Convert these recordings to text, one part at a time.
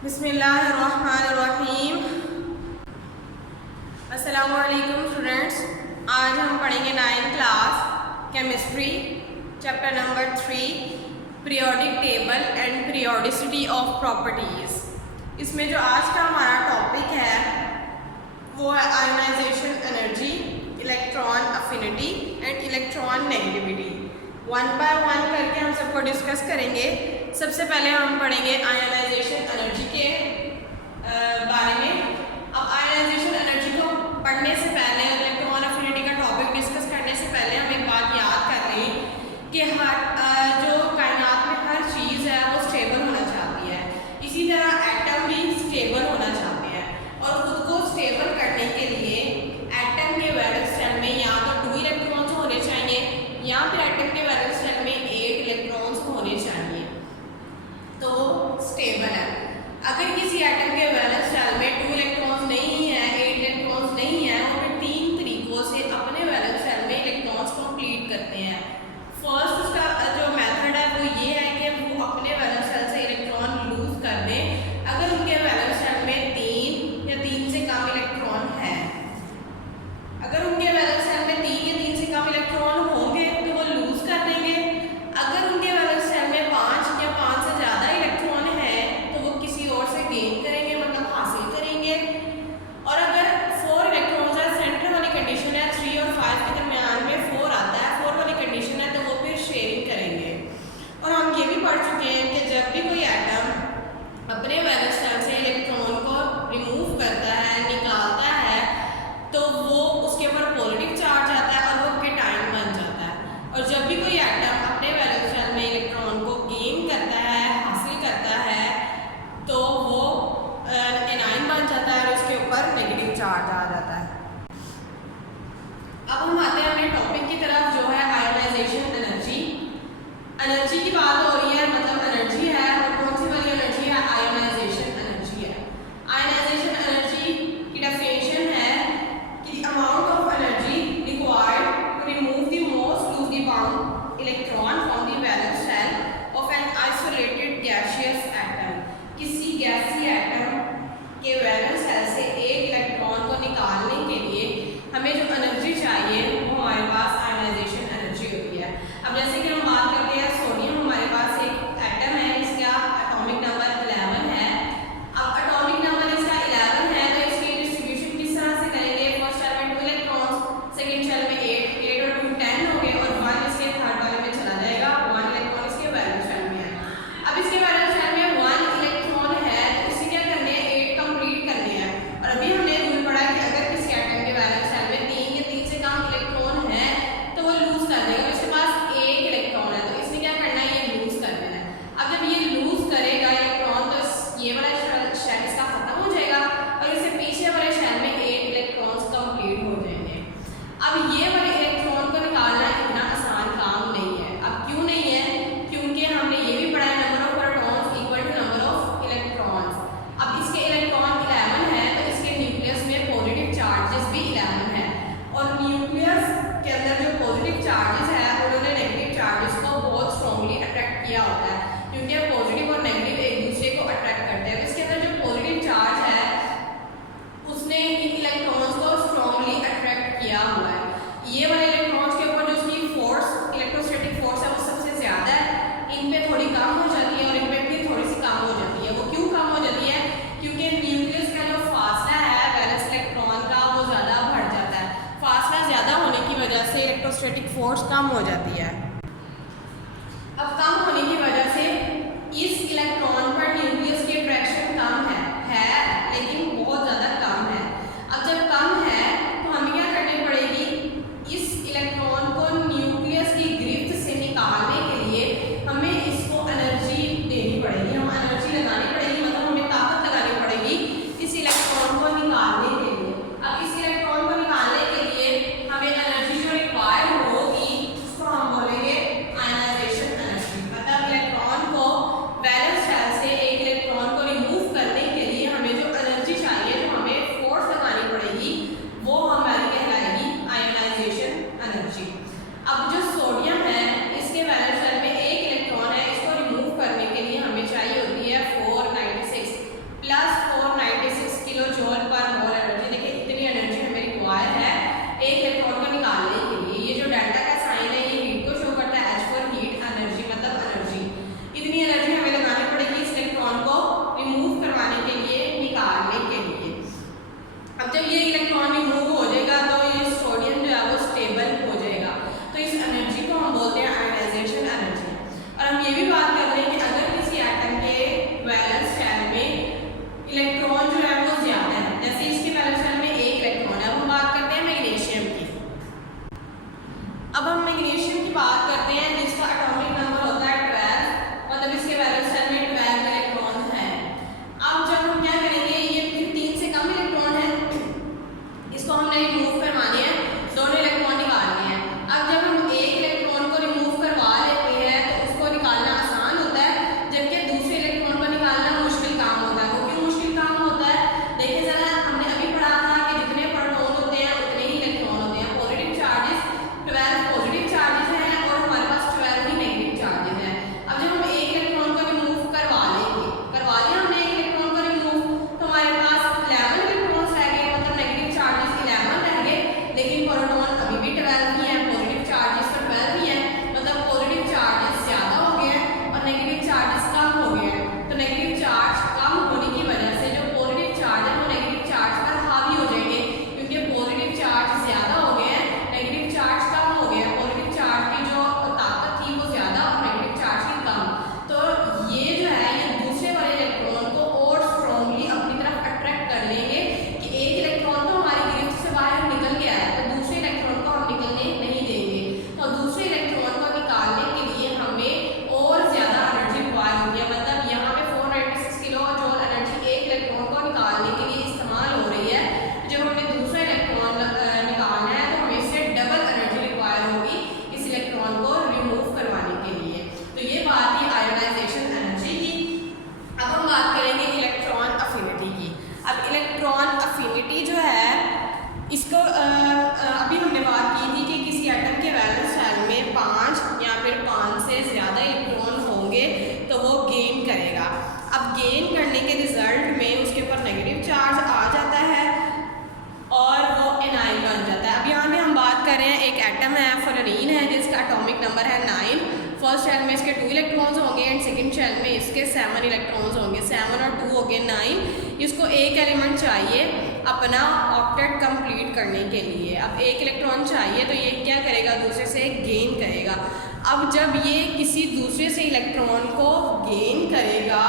बिस्मिल्लाहिर्रहमानिर्रहीम। अस्सलामुअलैकुम स्टूडेंट्स। आज हम पढ़ेंगे 9th class chemistry chapter number 3 periodic table and periodicity of properties. इसमें जो आज का हमारा टॉपिक है वो है ionization energy, electron affinity and electron negativity. One by one करके हम सबको डिस्कस करेंगे। सबसे पहले हम पढ़ेंगे आयोनाइजेशन एनर्जी के बारे में। अब आयोनाइजेशन एनर्जी को पढ़ने से पहले, इलेक्ट्रॉन अफिनिटी का टॉपिक डिस्कस करने से पहले हम एक बात याद कर लें कि जो कायनात में हर चीज़ है वो स्टेबल होना चाहती है। इसी तरह एटम भी स्टेबल होना चाहते हैं और खुद को स्टेबल करने के लिए एटम के वैलेंस शेल में या तो 2 इलेक्ट्रॉन्स होने चाहिए या फिर एटम के वैलेंस शेल में 8 इलेक्ट्रॉन्स होने चाहिए तो स्टेबल है। अगर किसी एटम के वैलेंस शेल में 2 इलेक्ट्रॉन्स नहीं है, 8 इलेक्ट्रॉन्स नहीं है, और फिर 3 तरीकों से अपने वैलेंस शेल में इलेक्ट्रॉन्स कंप्लीट करते हैं। फर्स्ट उसका जो मेथड है वो ये है कि वो अपने वैलेंस शेल से इलेक्ट्रॉन लूज कर दें। अगर उनके वैलेंस शेल में 3 या 3 से कम इलेक्ट्रॉन है, अगर उनके वैलेंस शेल में 3 या 3 से कम इलेक्ट्रॉन होंगे तो वो लूज कर देंगे। अगर उनके वैलेंस शेल में 5 या 5 से ज़्यादा इलेक्ट्रॉन है तो वो किसी और से गेन करेंगे, मतलब हासिल करेंगे। और अगर 4 इलेक्ट्रॉन्स है, सेंटर वाली कंडीशन है, 3 और 5 के दरमियान में 4 आता है, 4 वाली कंडीशन है, तो वो फिर शेयरिंग करेंगे। और हम ये भी पढ़ चुके हैं कि जब भी कोई एटम अपने वैलेंस शेल से इलेक्ट्रॉन को रिमूव करता है, निकालता है, तो वो उसके ऊपर पॉजिटिव चार्ज आता है और वो केटायन बन जाता है। और जब भी कोई एटम अपने वैलेंस शेल में इलेक्ट्रॉन को गेन करता है, हासिल करता है, तो वो एनायन बन जाता है और उसके ऊपर नेगेटिव चार्ज आ जाता है। अब हम आते हैं अपने टॉपिक की तरफ जो है आयोनाइजेशन एनर्जी। एनर्जी की बात हो रही है, मतलब एनर्जी है, और कौन सी वाली एनर्जी है? आयोनाइजेशन एनर्जी है। आयोनाइजेशन एनर्जी की डेफिनेशन है कि amount of energy required to remove the most loosely bound electron from the valence shell of an isolated gaseous atom. किसी गैसीय एटम के वैलेंस शेल से एक इलेक्ट्रॉन को निकालने के लिए हमें जो एनर्जी चाहिए वो हमारे पास आयोनाइजेशन एनर्जी होती है। अब जैसे कि हम बात करते हैं सोडियम, हमारे पास एक एटम है, इसका एटॉमिक नंबर 11 है। अब एटॉमिक नंबर इसका 11 है तो इसकी डिस्ट्रीब्यूशन किस तरह से करेंगे? फर्स्ट शेल में 2 इलेक्ट्रॉन्स, सेकंड शेल में 8 और 2 10 हो गए, और 1 इसके थर्ड वाले में चला जाएगा। 1 इलेक्ट्रॉन इसके वैलेंस शेल में है। अब इसके वैलेंस शेल में 1 इलेक्ट्रॉन है तो इसे क्या करने हैं? 8 कंप्लीट करने हैं। और अभी हमने रूल पढ़ा कि अगर किसी एटम के वैलेंस शेल में 3 या 3 से कम इलेक्ट्रॉन है तो वो लूज कर देगा। इसके पास 1 इलेक्ट्रॉन है तो इसने क्या करना है? ये लूज कर देना है। अब जब ये लूज करेगा इलेक्ट्रॉन तो ये वाला शेल इसका खत्म हो जाएगा और इससे पीछे वाले शेल में 8 इलेक्ट्रॉन्स कंप्लीट हो जाएंगे। अब ये वाले इलेक्ट्रॉन को निकालना इतना आसान काम नहीं है। अब क्यों नहीं है? क्योंकि हमने ये भी पढ़ा है number of protons equal to number of electrons. अब इसके इलेक्ट्रॉन 11 है तो इसके न्यूक्लियस में पॉजिटिव चार्जेस भी 11 है, और न्यूक्लियस के अंदर जो पॉजिटिव चार्जेस है उन्होंने नेगेटिव चार्जेस को बहुत स्ट्रांगली अट्रैक्ट किया होता है, क्योंकि पॉजिटिव और नेगेटिव एक दूसरे को अट्रैक्ट करते हैं। इसके अंदर जो पॉजिटिव चार्ज है उसने इन इलेक्ट्रॉन्स को स्ट्रांगली अट्रैक्ट किया हुआ है। ये वाले इलेक्ट्रॉन्स के ऊपर जो उसकी फोर्स, इलेक्ट्रोस्टैटिक फोर्स है, वो सबसे ज़्यादा है। इन पे थोड़ी कम हो जाती है और इन पे फिर थोड़ी सी कम हो जाती है। वो क्यों कम हो जाती है? क्योंकि न्यूक्लियस का जो फासला है वैलेंस इलेक्ट्रॉन का वो ज़्यादा बढ़ जाता है। फासला ज़्यादा होने की वजह से इलेक्ट्रोस्टैटिक फोर्स कम हो जाती है। अब कम होने की वजह से इस इलेक्ट्रॉन पर न्यूक्लियस की अट्रैक्शन कम है लेकिन बहुत ज़्यादा कम है। अब जब कम है तो हमें क्या करनी पड़ेगी? इस इलेक्ट्रॉन को न्यूक्लियस की गिरफ्त से निकालने के लिए हमें इसको एनर्जी देनी पड़ेगी, हम एनर्जी लगानी पड़ेगी, मतलब हमें ताकत लगानी पड़ेगी इस इलेक्ट्रॉन को निकालने के लिए। अब इस इलेक्ट्रॉन को निकालने के लिए हमें एनर्जी जो रिक्वायर्ड होगी उसको अब गेन करने के रिजल्ट में उसके ऊपर नेगेटिव चार्ज आ जाता है और वो एनाइन बन जाता है। अब यहाँ पे हम बात कर रहे हैं, एक एटम है फ्लोरीन है जिसका एटॉमिक नंबर है 9। फर्स्ट शेल में इसके 2 इलेक्ट्रॉन्स होंगे एंड सेकंड शेल में इसके 7 इलेक्ट्रॉन्स होंगे। 7 और 2 हो गए 9। इसको एक एलिमेंट चाहिए अपना ऑक्टेट कंप्लीट करने के लिए। अब एक इलेक्ट्रॉन चाहिए तो ये क्या करेगा, दूसरे से गेन करेगा। अब जब ये किसी दूसरे से इलेक्ट्रॉन को गेन करेगा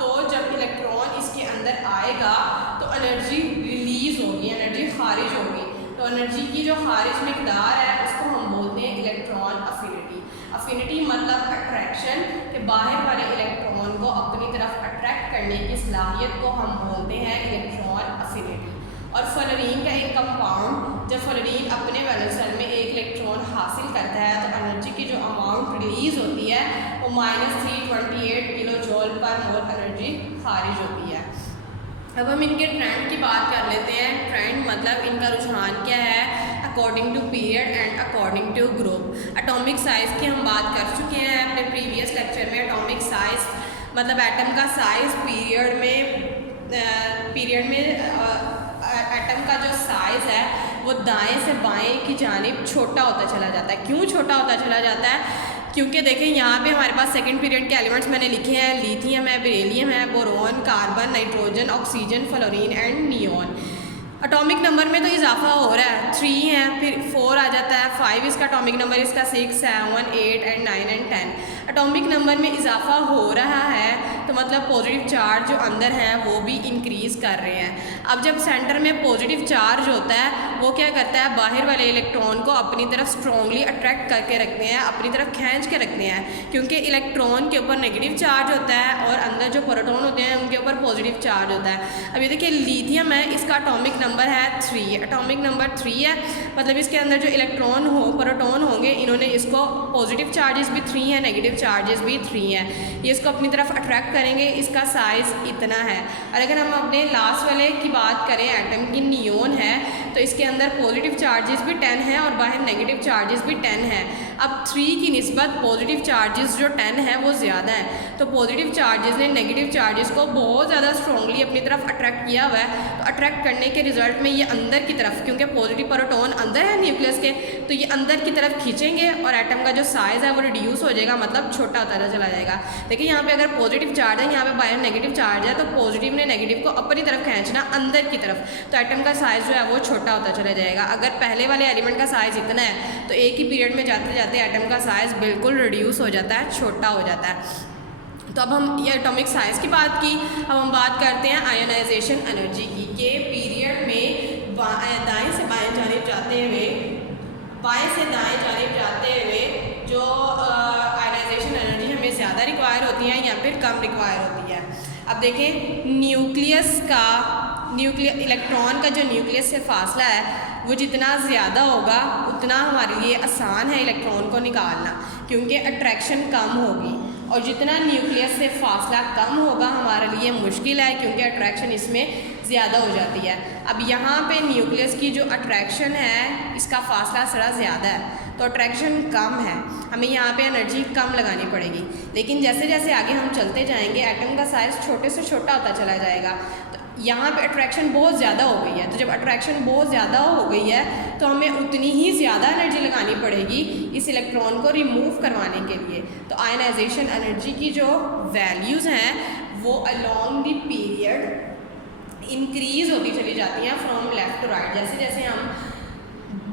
तो जब इलेक्ट्रॉन इसके अंदर आएगा तो एनर्जी रिलीज होगी, एनर्जी खारिज होगी। तो एनर्जी की जो खारिज मिकदार है उसको हम बोलते हैं इलेक्ट्रॉन अफिनिटी। अफिनिटी मतलब अट्रैक्शन, कि बाहर वाले इलेक्ट्रॉन को अपनी तरफ अट्रैक्ट करने की सलाहियत को हम बोलते हैं इलेक्ट्रॉन अफिनिटी। और फ्लोरीन का एक कंपाउंड, जब फ्लोरीन अपने वैलेंस शेल में एक इलेक्ट्रॉन हासिल करता है तो एनर्जी की जो अमाउंट रिलीज होती है वो -328 किलो जूल पर मोल एनर्जी खारिज होती है। अब हम इनके ट्रेंड की बात कर लेते हैं। ट्रेंड मतलब इनका रुझान क्या है according to period and according to group. Atomic size की हम बात कर चुके हैं अपने प्रीवियस लेक्चर में। एटॉमिक साइज़ मतलब एटम का साइज़ पीरियड में एटम का जो साइज़ है वो दाएं से बाएं की जानिब छोटा होता चला जाता है। क्यों छोटा होता चला जाता है? क्योंकि देखें यहाँ पे हमारे पास सेकंड पीरियड के एलिमेंट्स मैंने लिखे हैं, लिथियम है, बेरिलियम है, boron, carbon, nitrogen, oxygen, fluorine and neon. Atomic number में तो इजाफा हो रहा है, 3 है, फिर 4 आ जाता है, 5 इसका एटॉमिक नंबर, इसका 6, 7, 8 एंड 9 एंड 10। एटॉमिक नंबर में इजाफा हो रहा है तो मतलब पॉजिटिव चार्ज जो अंदर हैं वो भी इंक्रीज़ कर रहे हैं। अब जब सेंटर में पॉजिटिव चार्ज होता है वो क्या करता है, बाहर वाले इलेक्ट्रॉन को अपनी तरफ स्ट्रॉन्गली अट्रैक्ट करके रखते हैं, अपनी तरफ खींच के रखते हैं, क्योंकि इलेक्ट्रॉन के ऊपर नेगेटिव चार्ज होता है और अंदर जो प्रोटॉन होते हैं उनके ऊपर पॉजिटिव चार्ज होता है। अब ये देखिए लिथियम है, इसका एटॉमिक नंबर है 3, एटॉमिक नंबर 3 है, मतलब इसके अंदर जो इलेक्ट्रॉन प्रोटॉन होंगे इन्होंने इसको पॉजिटिव चार्जेस भी 3 हैं, नेगेटिव चार्जेस भी 3 हैं, ये इसको अपनी तरफ अट्रैक्ट करेंगे। इसका साइज़ इतना है। और अगर हम अपने लास्ट वाले की बात करें, एटम की नियॉन है, तो इसके अंदर पॉजिटिव चार्जेस भी 10 हैं और बाहर नेगेटिव चार्जेस भी 10 हैं। अब 3 की निस्बत पॉजिटिव चार्जेस जो 10 है वो ज़्यादा है, तो पॉजिटिव चार्जेस ने नेगेटिव चार्जेस को बहुत ज़्यादा स्ट्रॉन्गली अपनी तरफ अट्रैक्ट किया हुआ है। तो अट्रैक्ट करने के रिजल्ट में ये अंदर की तरफ, क्योंकि पॉजिटिव प्रोटॉन अंदर है न्यूक्लियस के, तो ये अंदर की तरफ खींचेंगे और एटम का जो साइज़ है वो रिड्यूस हो जाएगा, मतलब छोटा होता चला जाएगा। देखिए यहाँ पे अगर पॉजिटिव चार्ज है, यहाँ पे बाहर नेगेटिव चार्ज है, तो पॉजिटिव ने नेगेटिव को अपनी तरफ खींचना अंदर की तरफ, तो एटम का साइज़ जो है वो छोटा होता चला जाएगा। अगर पहले वाले एलिमेंट का साइज़ इतना है तो एक ही पीरियड में जाते जाते एटम का साइज़ बिल्कुल रिड्यूस हो जाता है, छोटा हो जाता है। तो अब हम ये एटॉमिक साइज़ की बात की, अब हम बात करते हैं आयोनाइजेशन एनर्जी की, कि पीरियड में दाएं से बाएं जानिब जाते हुए, बाएं से दाएं जानिब जाते हुए जो आयोनाइजेशन एनर्जी हमें ज़्यादा रिक्वायर होती है या फिर कम रिक्वायर होती है। अब देखें इलेक्ट्रॉन का जो न्यूक्लियस से फासला है वो जितना ज़्यादा होगा उतना हमारे लिए आसान है इलेक्ट्रॉन को निकालना, क्योंकि अट्रैक्शन कम होगी, और जितना न्यूक्लियस से फासला कम होगा हमारे लिए मुश्किल है, क्योंकि अट्रैक्शन इसमें ज़्यादा हो जाती है। अब यहाँ पे न्यूक्लियस की जो अट्रैक्शन है इसका फासला थोड़ा ज़्यादा है, तो अट्रैक्शन कम है, हमें यहाँ पे एनर्जी कम लगानी पड़ेगी। लेकिन जैसे जैसे आगे हम चलते जाएंगे एटम का साइज़ छोटे से छोटा होता चला जाएगा, तो यहाँ पे अट्रैक्शन बहुत ज़्यादा हो गई है। तो जब अट्रैक्शन बहुत ज़्यादा हो गई है तो हमें उतनी ही ज़्यादा एनर्जी लगानी पड़ेगी इस इलेक्ट्रॉन को रिमूव करवाने के लिए। तो आयनाइजेशन एनर्जी की जो वैल्यूज़ हैं वो अलोंग द पीरियड इंक्रीज़ होती चली जाती हैं फ्रॉम लेफ़्ट टू राइट। जैसे जैसे हम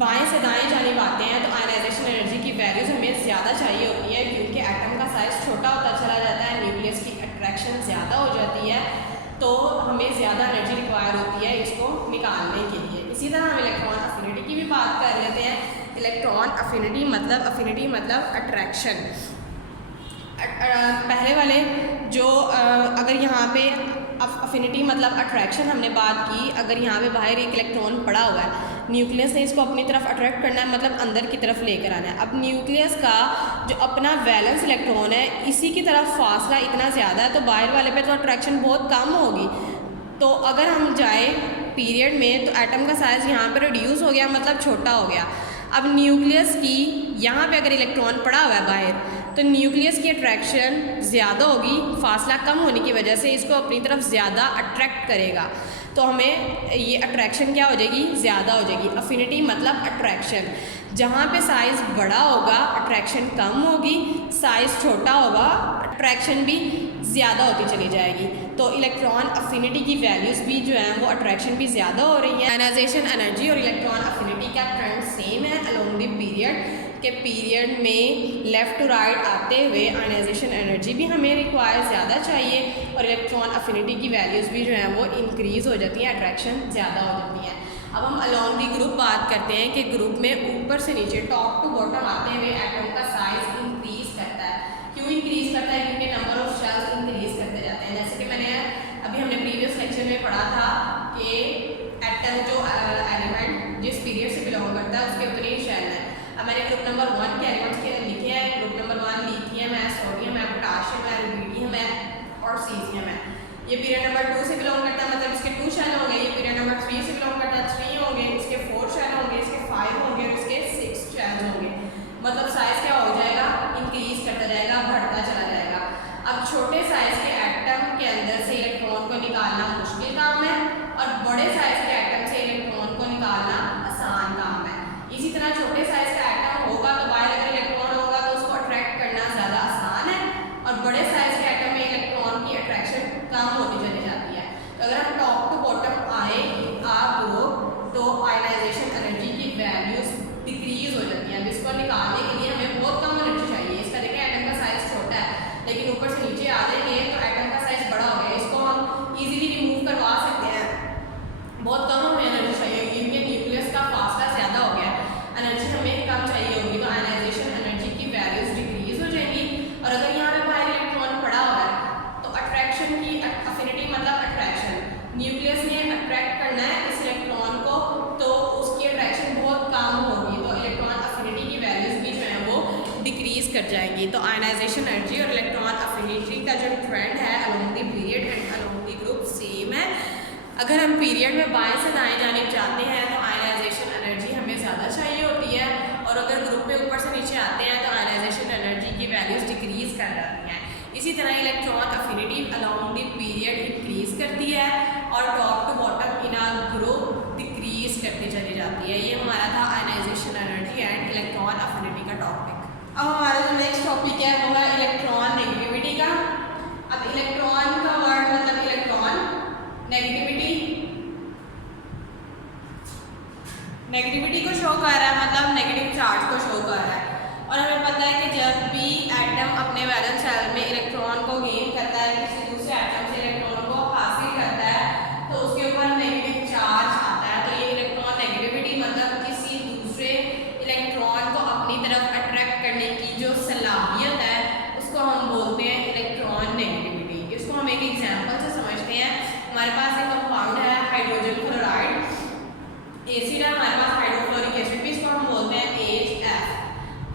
बाएं से दाएं जानिब आते हैं तो आयनाइजेशन एनर्जी की वैल्यूज़ हमें ज़्यादा चाहिए होती है, क्योंकि एटम का साइज़ छोटा होता चला जाता है, न्यूक्लियस की अट्रैक्शन ज़्यादा हो जाती है, तो हमें ज़्यादा एनर्जी रिक्वायर होती है इसको निकालने के लिए। इसी तरह हम इलेक्ट्रॉन अफिनिटी की भी बात कर लेते हैं। इलेक्ट्रॉन अफिनिटी मतलब अट्रैक्शन। पहले वाले जो अगर यहाँ पे अफिनिटी मतलब अट्रैक्शन हमने बात की, अगर यहाँ पे बाहर एक इलेक्ट्रॉन पड़ा हुआ है, न्यूक्लियस ने इसको अपनी तरफ अट्रैक्ट करना है, मतलब अंदर की तरफ लेकर आना है। अब न्यूक्लियस का जो अपना वैलेंस इलेक्ट्रॉन है इसी की तरफ फासला इतना ज़्यादा है, तो बाहर वाले पे तो अट्रैक्शन बहुत कम होगी। तो अगर हम जाए पीरियड में तो एटम का साइज़ यहाँ पर रिड्यूस हो गया, मतलब छोटा हो गया। अब न्यूक्लियस की यहाँ पे अगर इलेक्ट्रॉन पड़ा हुआ है बाहर, तो न्यूक्लियस की अट्रैक्शन ज़्यादा होगी, फासला कम होने की वजह से इसको अपनी तरफ ज़्यादा अट्रैक्ट करेगा, तो हमें ये अट्रैक्शन क्या हो जाएगी, ज़्यादा हो जाएगी। अफिनिटी मतलब अट्रैक्शन, जहाँ पे साइज़ बड़ा होगा अट्रैक्शन कम होगी, साइज़ छोटा होगा अट्रैक्शन भी ज़्यादा होती चली जाएगी। तो इलेक्ट्रॉन अफिनिटी की वैल्यूज़ भी जो है वो अट्रैक्शन भी ज़्यादा हो रही हैं। आयनाइजेशन एनर्जी और इलेक्ट्रॉन अफिनिटी का ट्रेंड सेम है अलोंग द पीरियड के पीरियड में लेफ़्ट टू राइट आते हुए आयनाइजेशन एनर्जी भी हमें रिक्वायर ज़्यादा चाहिए और इलेक्ट्रॉन अफिनिटी की वैल्यूज़ भी जो है वो इंक्रीज़ हो जाती हैं, अट्रैक्शन ज़्यादा हो जाती हैं। अब हम अलोंग दी ग्रुप बात करते हैं कि ग्रुप में ऊपर से नीचे टॉप टू बॉटम आते हुए एटम का साइज इंक्रीज करता है। क्यों इंक्रीज करता है? क्योंकि नंबर ऑफ शेल्स इंक्रीज करते जाते हैं। जैसे कि हमने प्रीवियस लेक्चर में पढ़ा था कि एटम जो एलिमेंट जिस पीरियड से बिलोंग करता है उसके उतने ही शेल हैं। अब मैंने ग्रुप नंबर 1 के एलिमेंट्स के लिखे हैं। ग्रुप नंबर 1 लिथियम है, सोडियम है, पोटाशियम है, रुबीडियम है और सीजियम है। ये पीरियड नंबर 2 से बिलोंग करता है, मतलब इसके 2 शेल होंगे। ये पीरियड नंबर 3 से बिलोंग करता है, 3 होंगे। इसके 4 शेल होंगे, इसके 5 होंगे और इसके 6 शेल होंगे। मतलब साइज क्या हो जाएगा, इंक्रीज करता जाएगा, बढ़ता चला जाएगा। अब छोटे साइज के एटम के अंदर से इलेक्ट्रॉन को निकालना मुश्किल काम है और बड़े साइज के एटम से इलेक्ट्रॉन को निकालना आसान काम है। इसी तरह छोटे साइज का एटम होगा तो बाहर अगर इलेक्ट्रॉन होगा तो उसको अट्रैक्ट करना ज़्यादा आसान है और बड़े साइज के एटम में इलेक्ट्रॉन की अट्रैक्शन कम होती चली जाती है। तो अगर हम टॉप टू बॉटम आए आप ग्रुप तो आयनाइजेशन एनर्जी की वैल्यूज डिक्रीज हो जाती हैं। इसको निकालने के लिए हमें बहुत कम एनर्जी चाहिए। इसका देखें एटम का साइज छोटा है लेकिन ऊपर से नीचे आ जाएंगे तो एटम का साइज बड़ा हो गया। इसको हम इजीली रिमूव करवा सकते हैं, बहुत कम हमें एनर्जी चाहिए क्योंकि न्यूक्लियस का फासला ज़्यादा हो गया, एनर्जी हमें कम चाहिए होगी। तो आयनाइजेशन एनर्जी की वैल्यूज डिक्रीज हो जाएंगी। और अगर यहाँ पे बाहर इलेक्ट्रॉन पड़ा हुआ है तो अट्रैक्शन की अफिनिटी मतलब अट्रैक्शन, न्यूक्लियस ने अट्रैक्ट करना है इस इलेक्ट्रॉन को तो उसकी अट्रैक्शन बहुत कम होगी, तो इलेक्ट्रॉन अफिनिटी की वैल्यूज भी जो है वो डिक्रीज कर जाएंगी। तो आयनाइजेशन एनर्जी और इलेक्ट्रॉन अफिनिटी का जो ट्रेंड है along the period and along the group same है। अगर हम पीरियड में बाएं से दाएं जाने चाहते हैं तो आयनाइजेशन एनर्जी हमें ज़्यादा चाहिए होती है और अगर ग्रुप में ऊपर से नीचे आते हैं तो आयनाइजेशन एनर्जी की वैल्यूज डिक्रीज कर जाती हैं। इसी तरह electron affinity along the period increase करती है और top to bottom in a group decrease करती चली जाती है। ये हमारा था ionization energy and electron affinity का टॉपिक। अब हमारा जो नेक्स्ट टॉपिक है वो है इलेक्ट्रॉन नेगेटिविटी का। अब इलेक्ट्रॉन का वर्ड मतलब इलेक्ट्रॉन, नेगेटिविटी को शो कर रहा है, मतलब नेगेटिव चार्ज को शो कर रहा है। और हमें पता है कि जब भी एटम अपने वैलेंस शेल में इलेक्ट्रॉन को गेन करता है, किसी दूसरे एटम से इलेक्ट्रॉन को हासिल करता है तो उसके ऊपर नेगेटिव चार्ज आता है। तो ये इलेक्ट्रॉन नेगेटिविटी मतलब किसी दूसरे इलेक्ट्रॉन को अपनी तरफ अट्रैक्ट करने की जो सलाहियत है उसको हम बोलते हैं इलेक्ट्रॉन नेगेटिविटी। इसको हम एक एग्जाम्पल से समझते हैं। हमारे पास एक कंपाउंड है हाइड्रोजन क्लोराइड, एसिड है हमारे पास हाइड्रोक्लोरिक एसिड भी, इसको हम बोलते हैं HF।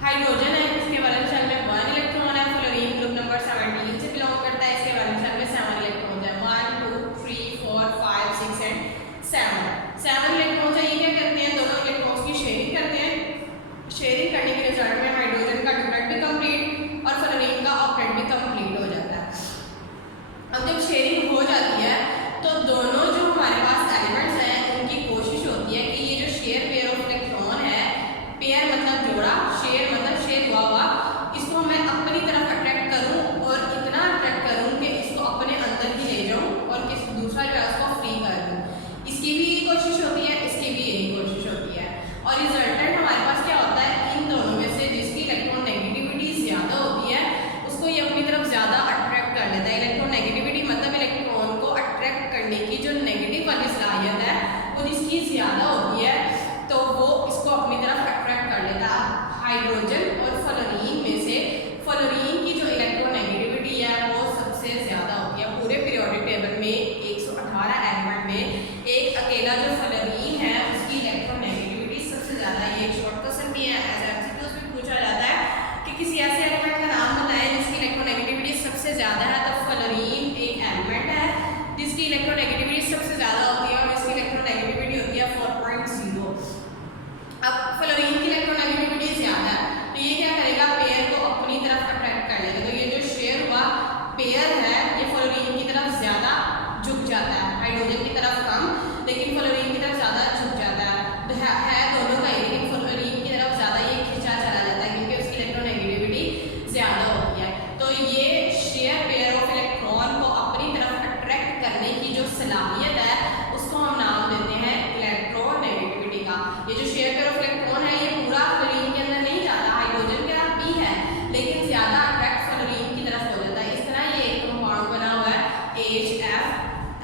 हाइड्रोजन है, इसके वैलेंस शेल में 1 इलेक्ट्रॉन है। फ्लोरीन ग्रुप नंबर 17 से बिलोंग करता है, इसके वैलेंस शेल में 7 इलेक्ट्रॉन है। 1 2 3 4 5 6 एंड 7 इलेक्ट्रॉन है। ये क्या करते हैं, दोनों इलेक्ट्रॉन्स की शेयरिंग करते हैं। शेयरिंग करने के रिजल्ट में हाइड्रोजन का डुप्लेट भी कंप्लीट और फ्लोरीन का ऑक्टेट भी कंप्लीट हो जाता है। अब जब शेयरिंग हो जाती है तो दोनों जो हमारे पास एलिमेंट्स हैं उनकी कोशिश होती है कि ये जो शेयर पेयर ऑफ इलेक्ट्रॉन है, पेयर मतलब जोड़ा, शेयर मतलब शेयर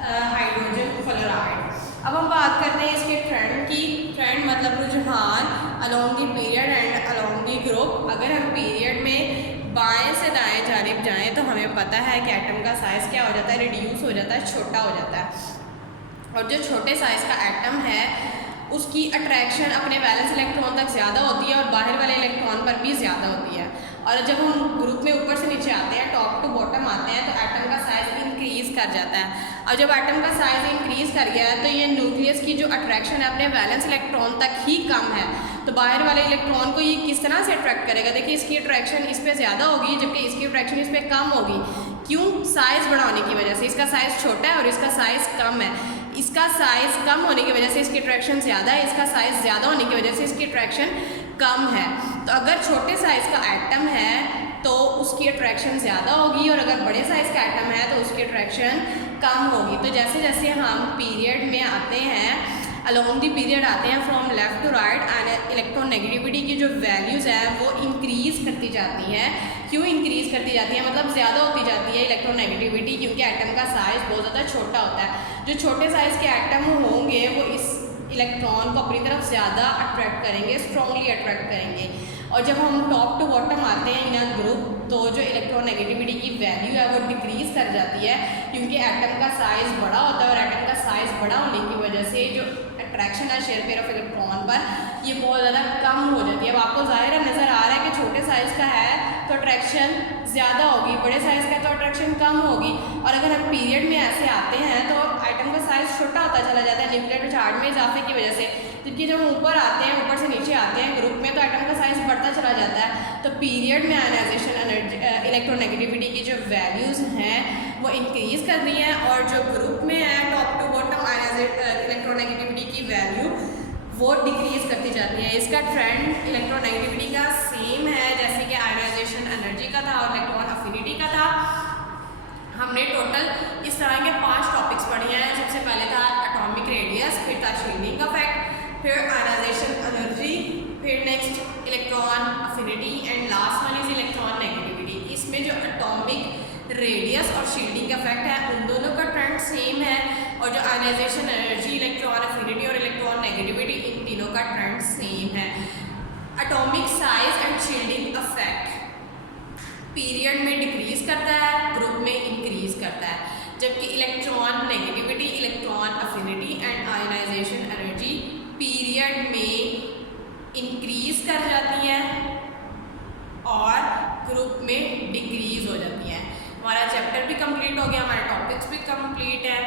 हाइड्रोजन फ्लोराइड। अब हम बात करते हैं इसके ट्रेंड की। ट्रेंड मतलब रुझान along the period and along the group. अगर हम पीरियड में बाएं से दाएं जानिब जाएं तो हमें पता है कि एटम का साइज़ क्या हो जाता है, रिड्यूस हो जाता है, छोटा हो जाता है। और जो छोटे साइज़ का एटम है उसकी अट्रैक्शन अपने वैलेंस इलेक्ट्रॉन तक ज़्यादा होती है और बाहर वाले इलेक्ट्रॉन पर भी ज़्यादा होती है। और जब हम ग्रुप में ऊपर से नीचे आते हैं, टॉप टू बॉटम आते हैं, तो एटम का साइज़ इंक्रीज़ कर जाता है। और जब एटम का साइज़ इंक्रीज़ कर गया है तो ये न्यूक्लियस की जो अट्रैक्शन है अपने वैलेंस इलेक्ट्रॉन तक ही कम है, तो बाहर वाले इलेक्ट्रॉन को ये किस तरह से अट्रैक्ट करेगा। देखिए इसकी अट्रैक्शन इस पर ज़्यादा होगी जबकि इसकी अट्रैक्शन इस पर कम होगी। क्यों? साइज़ बड़ा होने की वजह से। इसका साइज़ छोटा है और इसका साइज़ कम है। इसका साइज़ कम होने की वजह से इसकी अट्रैक्शन ज़्यादा है, इसका साइज़ ज़्यादा होने की वजह से इसकी अट्रैक्शन कम है। तो अगर छोटे साइज़ का एटम है तो उसकी अट्रैक्शन ज़्यादा होगी और अगर बड़े साइज़ का एटम है तो उसकी अट्रैक्शन कम होगी। तो जैसे जैसे हम पीरियड में आते हैं, अलोंग दी पीरियड आते हैं from left to right, and electronegativity की जो वैल्यूज़ है वो इंक्रीज़ करती जाती हैं। क्यों इंक्रीज़ करती जाती है? मतलब ज़्यादा होती जाती है इलेक्ट्रोनेगेटिविटी, क्योंकि एटम का साइज़ बहुत ज़्यादा छोटा होता है। जो छोटे साइज़ के एटम होंगे वो इस इलेक्ट्रॉन को अपनी तरफ ज़्यादा अट्रैक्ट करेंगे, स्ट्रॉन्गली अट्रैक्ट करेंगे। और जब हम टॉप टू बॉटम आते हैं इन अ ग्रुप तो जो इलेक्ट्रोनेगेटिविटी की वैल्यू है वो डिक्रीज़ कर जाती है, क्योंकि एटम का साइज़ बड़ा होता है और एटम का साइज़ बड़ा होने की वजह से जो अट्रैक्शन है शेयर पेयर ऑफ इलेक्ट्रॉन पर ये बहुत ज़्यादा कम हो जाती है। अब आपको ज़ाहिर नज़र आ रहा है कि छोटे साइज़ का है तो अट्रैक्शन ज़्यादा होगी, बड़े साइज़ का तो अट्रैक्शन कम होगी। और अगर हम पीरियड में ऐसे आते हैं तो एटम का साइज़ छोटा होता चला जाता है न्यूक्लियर चार्ज में इजाफे की वजह से, जबकि जब हम ऊपर आते हैं, ऊपर से नीचे आते हैं ग्रुप में, तो एटम का साइज़ बढ़ता चला जाता है। तो पीरियड में आयनाइजेशन एनर्जी इलेक्ट्रोनेगेटिविटी की जो वैल्यूज़ हैं वो इंक्रीज़ कर रही हैं और जो ग्रुप में है टॉप टू बॉटम इलेक्ट्रोनेगेटिविटी की वैल्यू वो डिक्रीज़ करती जाती है। इसका ट्रेंड इलेक्ट्रोनेगेटिविटी का सेम है जैसे कि आयनाइजेशन एनर्जी का था और इलेक्ट्रॉन अफिनिटी का था। हमने टोटल इस तरह के 5 टॉपिक्स पढ़े हैं। सबसे पहले था एटॉमिक रेडियस, फिर था शील्डिंग इफेक्ट, फिर आयनाइजेशन एनर्जी, फिर next electron affinity and last one is electron negativity. इसमें जो एटॉमिक रेडियस और शील्डिंग इफेक्ट है उन दोनों का ट्रेंड सेम है और जो आयनाइजेशन एनर्जी, इलेक्ट्रॉन अफिनिटी और इलेक्ट्रॉन नेगेटिविटी इन तीनों का ट्रेंड सेम है। Atomic size and shielding effect period में डिक्रीज करता है, ग्रुप में इंक्रीज करता है, जबकि electron negativity, electron affinity and ionization energy period में इंक्रीज कर जाती हैं और ग्रुप में डिक्रीज हो जाती हैं। हमारा चैप्टर भी कंप्लीट हो गया, हमारे टॉपिक्स भी कंप्लीट हैं।